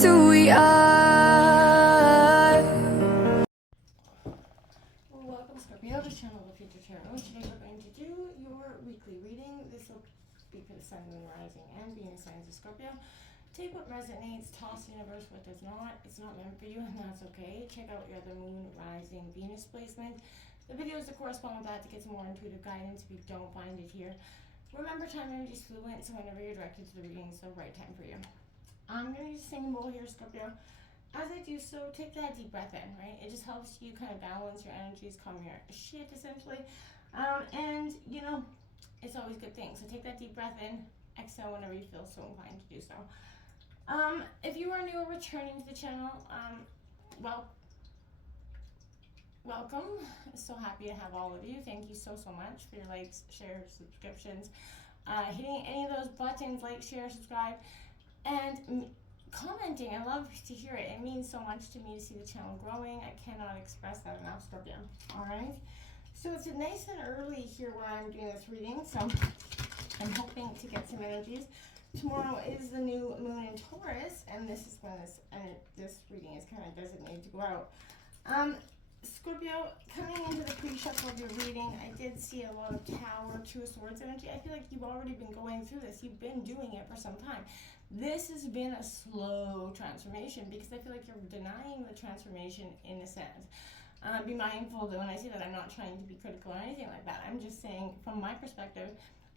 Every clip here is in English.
just who we are. Welcome, Scorpio, to Channel the Future Tarot. Today we're going to do your weekly reading. This will be for the Sun, Moon, Rising, and Venus signs of Scorpio. Take what resonates, toss the universe what does not. It's not meant for you, and that's okay. Check out your other Moon, Rising, Venus placement. The videos that correspond with that to get some more intuitive guidance if you don't find it here. Remember, time energy is fluent, so whenever you're directed to the reading, it's the right time for you. I'm going to use a singing bowl here, Scorpio. As I do so, take that deep breath in, right? It just helps you kind of balance your energies, calm your shit, essentially. And, you know, it's always a good thing. So take that deep breath in, exhale whenever you feel so inclined to do so. If you are new or returning to the channel, welcome. So happy to have all of you. Thank you so much for your likes, shares, subscriptions, hitting any of those buttons, like, share, subscribe, and commenting. I love to hear it. It means so much to me to see the channel growing. I cannot express that enough, Scorpio. All right. So it's nice and early here where I'm doing this reading, so I'm hoping to get some energies. Tomorrow is the new moon in Taurus, and this is when this reading is kind of designated to go out. Scorpio, coming into the pre-shuffle of your reading, I did see a lot of Tower, Two of Swords energy. I feel like you've already been going through this. You've been doing it for some time. This has been a slow transformation because I feel like you're denying the transformation in a sense. Be mindful that when I say that, I'm not trying to be critical or anything like that. I'm just saying, from my perspective,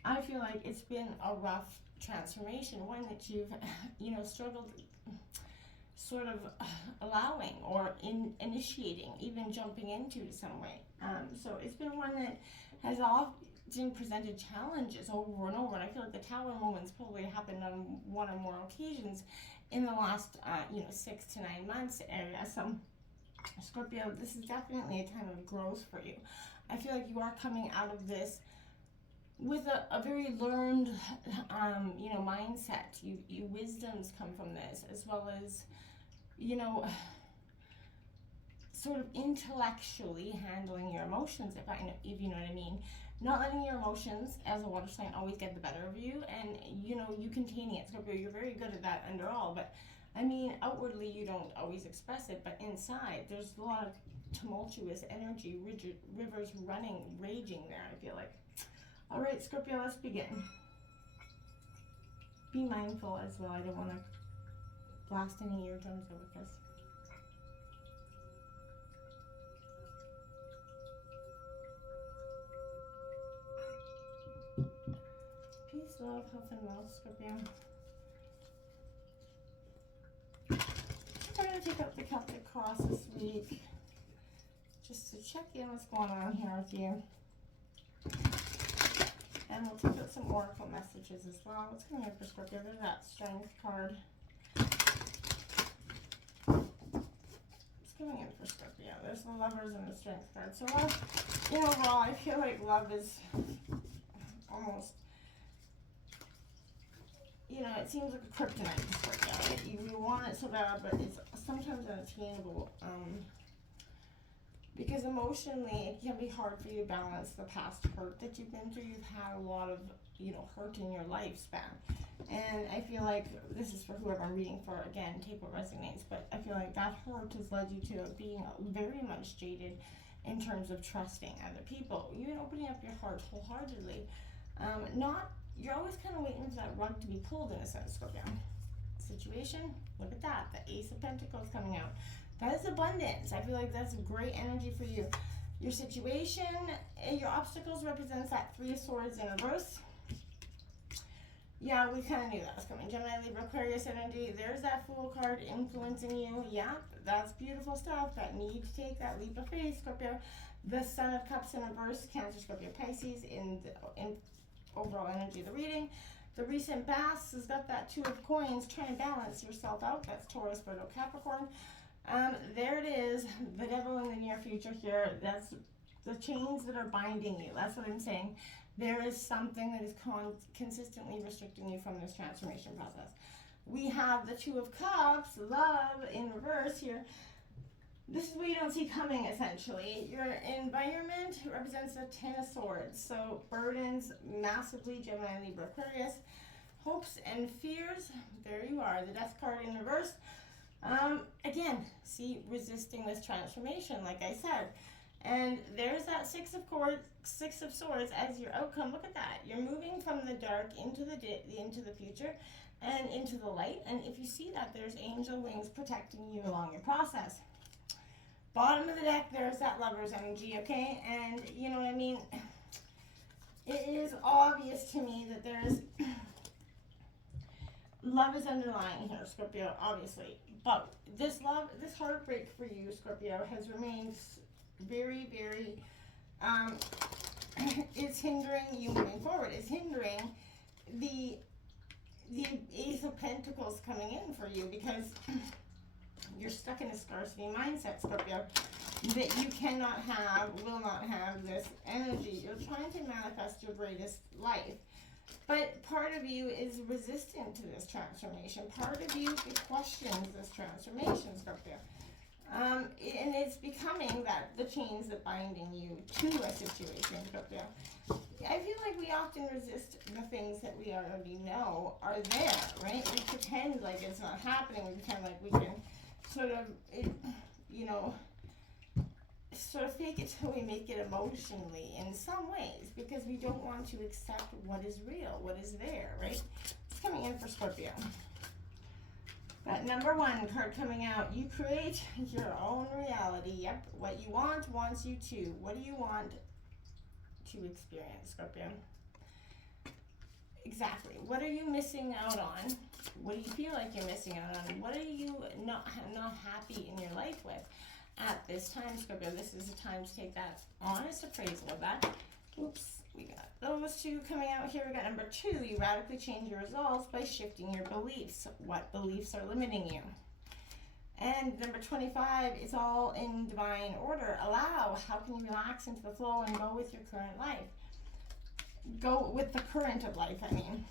I feel like it's been a rough transformation, one that you've, struggled sort of allowing or initiating, even jumping into some way. So it's been one that has often presented challenges over and over, and I feel like the Tower moments probably happened on one or more occasions in the last 6 to 9 months area. So Scorpio, this is definitely a time of growth for you. I feel like you are coming out of this with a very learned mindset. You wisdoms come from this, as well as sort of intellectually handling your emotions, if you know what I mean. Not letting your emotions, as a water sign, always get the better of you, and you containing it. Scorpio, you're very good at that under all, but I mean, outwardly you don't always express it, but inside there's a lot of tumultuous energy, rivers running, raging there, I feel like. All right, Scorpio, let's begin. Be mindful as well. I don't want to blast any eardrums over this. Peace, love, health, and wealth, Scorpio. We're going to take up the Celtic Cross this week, just to check in what's going on here with you. And we'll take out some oracle messages as well. What's coming up for Scorpio? There's that Strength card. What's coming in for Scorpio? There's the Lovers and the Strength card. So overall, I feel like love is almost, it seems like a kryptonite to Scorpio. You want it so bad, but it's sometimes unattainable. Because emotionally, it can be hard for you to balance the past hurt that you've been through. You've had a lot of, hurt in your lifespan. And I feel like this is for whoever I'm reading for. Again, take what resonates. But I feel like that hurt has led you to being very much jaded in terms of trusting other people. Even opening up your heart wholeheartedly. You're always kind of waiting for that rug to be pulled, in a sense, Scorpio. Situation, look at that. The Ace of Pentacles coming out. That is abundance. I feel like that's great energy for you. Your situation, your obstacles represents that Three of Swords in reverse. Yeah, we kind of knew that was coming. Gemini, Libra, Aquarius energy. There's that Fool card influencing you. Yeah, that's beautiful stuff. That need to take that leap of faith, Scorpio. The Sun of Cups in reverse, Cancer, Scorpio, Pisces in overall energy of the reading. The recent Bass has got that Two of Coins, trying to balance yourself out. That's Taurus, Virgo, Capricorn. There it is, the devil in the near future here. That's the chains that are binding you. That's what I'm saying. There is something that is consistently restricting you from this transformation process. We have the Two of Cups, love in reverse here. This is what you don't see coming, essentially. Your environment represents the Ten of Swords. So burdens massively, Gemini, Libra, Aquarius. Hopes and fears, there you are. The Death card in reverse. Again, see, resisting this transformation, like I said. And there's that Six of Swords as your outcome. Look at that. You're moving from the dark into the future and into the light. And if you see that, there's angel wings protecting you along your process. Bottom of the deck, there's that Lover's energy, okay? And you know what I mean? It is obvious to me that there's love is underlying here, Scorpio, obviously. But this heartbreak for you, Scorpio, has remained very, very, it's hindering you moving forward. It's hindering the Ace of Pentacles coming in for you, because you're stuck in a scarcity mindset, Scorpio, that you will not have this energy. You're trying to manifest your greatest life. But part of you is resistant to this transformation. Part of you questions this transformation, Scorpio. And it's becoming that the chains that binding you to a situation, Scorpio. I feel like we often resist the things that we already know are there, right? We pretend like it's not happening. We pretend like we can sort of, sort of fake it till we make it emotionally in some ways, because we don't want to accept what is real, what is there, right? It's coming in for Scorpio. That number 1 card coming out, you create your own reality. Yep, what you want wants you to. What do you want to experience, Scorpio? Exactly. What are you missing out on? What do you feel like you're missing out on? What are you not happy in your life with at this time, Scorpio? This is the time to take that honest appraisal of that. Oops, we got those two coming out here. We got number 2, you radically change your results by shifting your beliefs. What beliefs are limiting you? And number 25, it's all in divine order. Allow. How can you relax into the flow and go with your current life? Go with the current of life, I mean.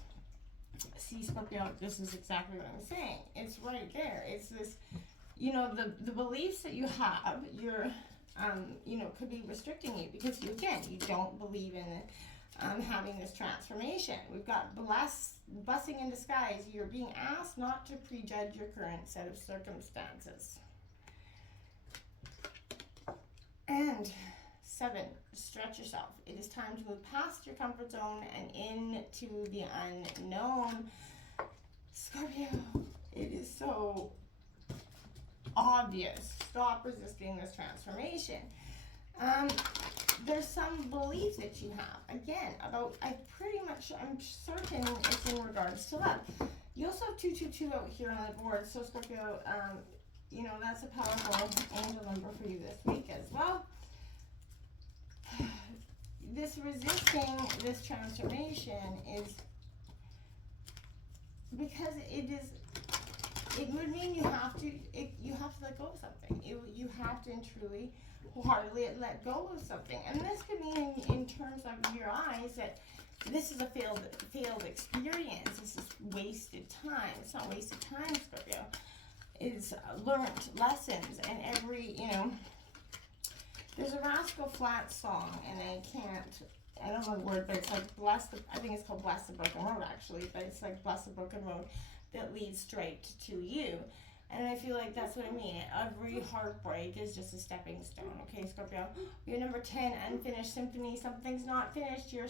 See, Scorpio, this is exactly what I'm saying. It's right there. It's this, the beliefs that you have, could be restricting you, because you don't believe in having this transformation. We've got blessing in disguise. You're being asked not to prejudge your current set of circumstances. And 7, stretch yourself. It is time to move past your comfort zone and into the unknown. Scorpio, it is so obvious. Stop resisting this transformation. There's some beliefs that you have, again, about, I'm certain it's in regards to love. You also have 222 out here on the board, so Scorpio, that's a powerful angel number for you this week as well. This resisting this transformation is because it would mean you have to let go of something. You have to truly, wholeheartedly let go of something. And this could mean in terms of your eyes that this is a failed experience. This is wasted time. It's not wasted time, Scorpio. It's learned lessons, and there's a Rascal Flatts song, and I don't know the word, but it's like I think it's called Bless the Broken Road, actually, but it's like Bless the Broken Road that leads straight to you. And I feel like that's what I mean. Every heartbreak is just a stepping stone, okay, Scorpio? You're number 10, unfinished symphony. Something's not finished. You're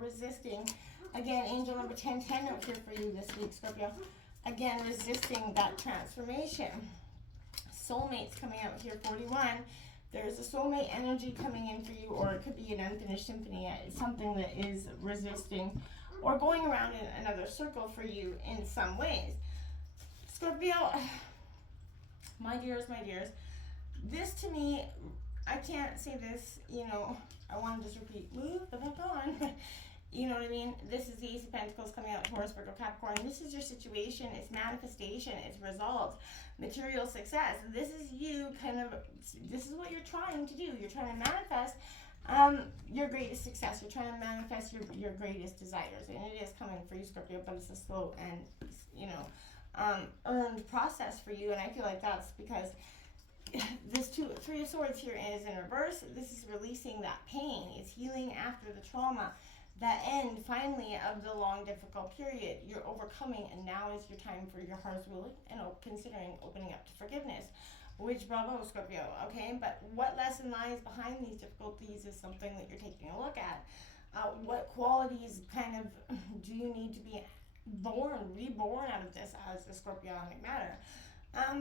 resisting. Again, angel number 1010 out here for you this week, Scorpio. Again, resisting that transformation. Soulmates coming out here, 41. There's a soulmate energy coming in for you, or it could be an unfinished symphony. It's something that is resisting or going around in another circle for you in some ways. Scorpio, my dears, this to me, I can't say this, I want to just repeat, move the fuck on. You know what I mean? This is the Ace of Pentacles coming out, Taurus, Virgo, Capricorn. This is your situation. It's manifestation. It's results. Material success. This is you this is what you're trying to do. You're trying to manifest your greatest success. You're trying to manifest your greatest desires. And it is coming for you, Scorpio, but it's a slow and, earned process for you. And I feel like that's because this 3 of Swords here is in reverse. This is releasing that pain. It's healing after the trauma. that end finally of the long difficult period. You're overcoming, and now is your time for your heart's willing and considering opening up to forgiveness, which bravo, Scorpio. Okay, but what lesson lies behind these difficulties is something that you're taking a look at. What qualities kind of do you need to be reborn out of this as the scorpionic matter?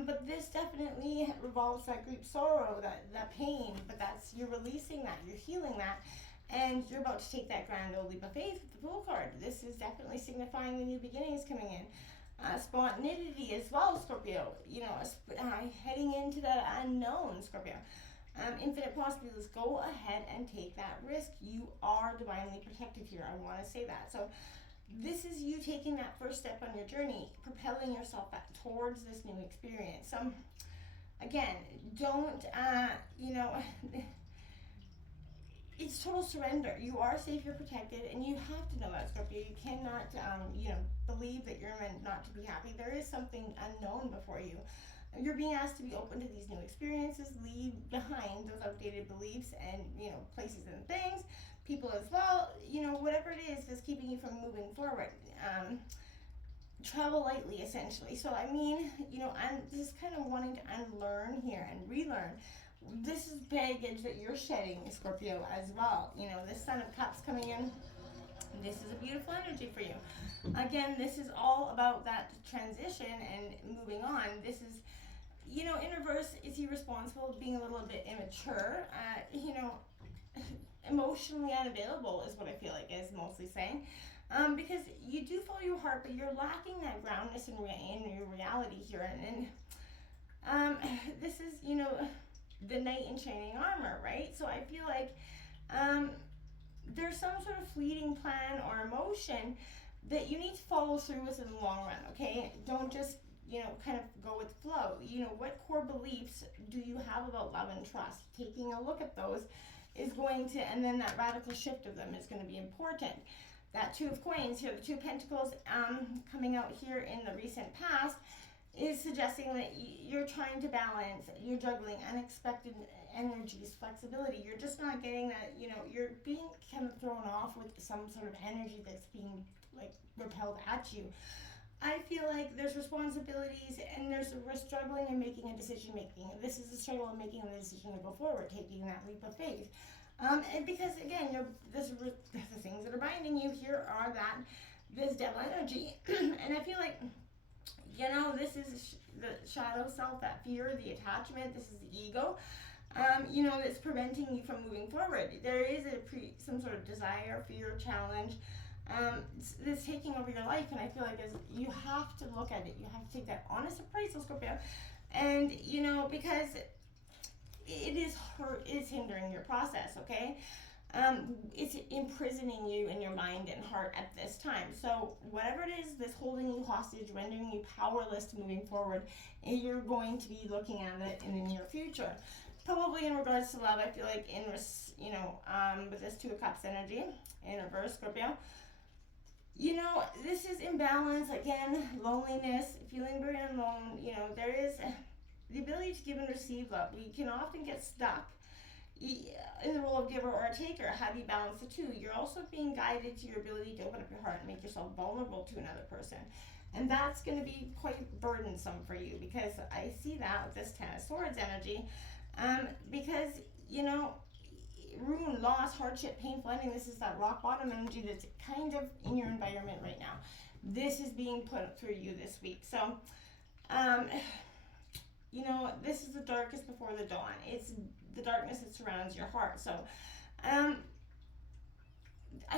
But this definitely revolves that grief, sorrow, that pain, but you're releasing that, you're healing that, and you're about to take that grand old leap of faith with the Fool card. This is definitely signifying the new beginnings coming in. Spontaneity as well, Scorpio. Heading into that unknown, Scorpio. Infinite possibilities. Go ahead and take that risk. You are divinely protected here. I want to say that. So this is you taking that first step on your journey, propelling yourself back towards this new experience. So again, don't, it's total surrender. You are safe, you're protected, and you have to know that, Scorpio. You cannot, believe that you're meant not to be happy. There is something unknown before you. You're being asked to be open to these new experiences, leave behind those outdated beliefs and, places and things, people as well, whatever it is that's keeping you from moving forward. Travel lightly, essentially. So, I'm just kind of wanting to unlearn here and relearn. This is baggage that you're shedding, Scorpio, as well. This Sun of Cups coming in. This is a beautiful energy for you. Again, this is all about that transition and moving on. This is, in reverse, is he responsible, being a little bit immature, emotionally unavailable is what I feel like is mostly saying. Because you do follow your heart, but you're lacking that groundness in your reality here. And this is, the knight in shining armor, right? So I feel like there's some sort of fleeting plan or emotion that you need to follow through with in the long run, okay? Don't just, kind of go with the flow. What core beliefs do you have about love and trust? Taking a look at those is going to, and then that radical shift of them is going to be important. That Two of Coins here, the Two of Pentacles coming out here in the recent past is suggesting that you're trying to balance, you're juggling unexpected energies, flexibility. You're just not getting that, you're being kind of thrown off with some sort of energy that's being repelled at you. I feel like there's responsibilities and we're struggling and making a decision making. This is a struggle of making a decision to go forward, taking that leap of faith. And because again, the things that are binding you here are this devil energy. And I feel like, this is the shadow self, that fear, the attachment. This is the ego. That's preventing you from moving forward. There is some sort of desire, fear, challenge that's taking over your life, and I feel like you have to look at it. You have to take that honest appraisal, Scorpio, and because it's hindering your process. Okay, it's imprisoning you in your mind and heart at this time. So whatever it is that's holding you hostage, rendering you powerless to moving forward, you're going to be looking at it in the near future. Probably in regards to love, I feel like with this Two of Cups energy in reverse, Scorpio, this is imbalance, again, loneliness, feeling very alone. There is the ability to give and receive love. We can often get stuck in the role of giver or a taker. How do you balance the two? You're also being guided to your ability to open up your heart and make yourself vulnerable to another person. And that's going to be quite burdensome for you, because I see that with this Ten of Swords energy. Because, ruin, loss, hardship, painful ending, this is that rock bottom energy that's kind of in your environment right now. This is being put through you this week. So, this is the darkest before the dawn. It's the darkness that surrounds your heart. So, I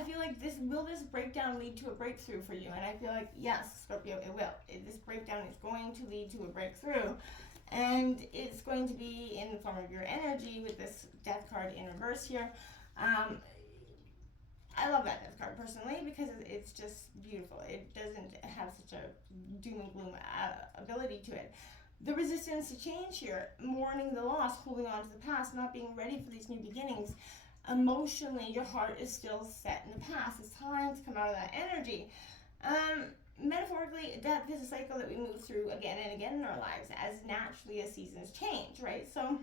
feel like this breakdown lead to a breakthrough for you? And I feel like, yes, Scorpio, it will. This breakdown is going to lead to a breakthrough. And it's going to be in the form of your energy with this Death card in reverse here. I love that Death card personally because it's just beautiful. It doesn't have such a doom and gloom ability to it. The resistance to change here, mourning the loss, holding on to the past, not being ready for these new beginnings. Emotionally, your heart is still set in the past. It's time to come out of that energy. Metaphorically, death is a cycle that we move through again and again in our lives as naturally as seasons change, right? So,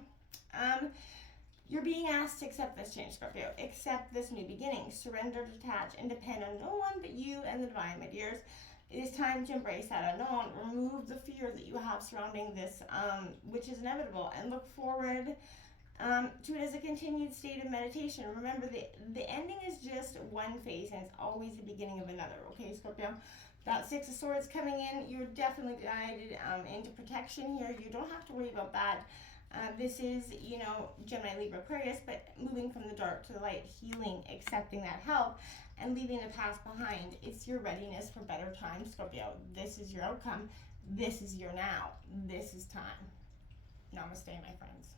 You're being asked to accept this change, Scorpio. Accept this new beginning. Surrender, detach, and depend on no one but you and the divine, my dears. It is time to embrace that unknown. Remove the fear that you have surrounding this, which is inevitable, and look forward to it as a continued state of meditation. Remember, the ending is just one phase, and it's always the beginning of another. Okay, Scorpio? That Six of Swords coming in, you're definitely guided into protection here. You don't have to worry about that. This is, Gemini, Libra, Aquarius, but moving from the dark to the light, healing, accepting that help, and leaving the past behind. It's your readiness for better times, Scorpio. This is your outcome. This is your now. This is time. Namaste, my friends.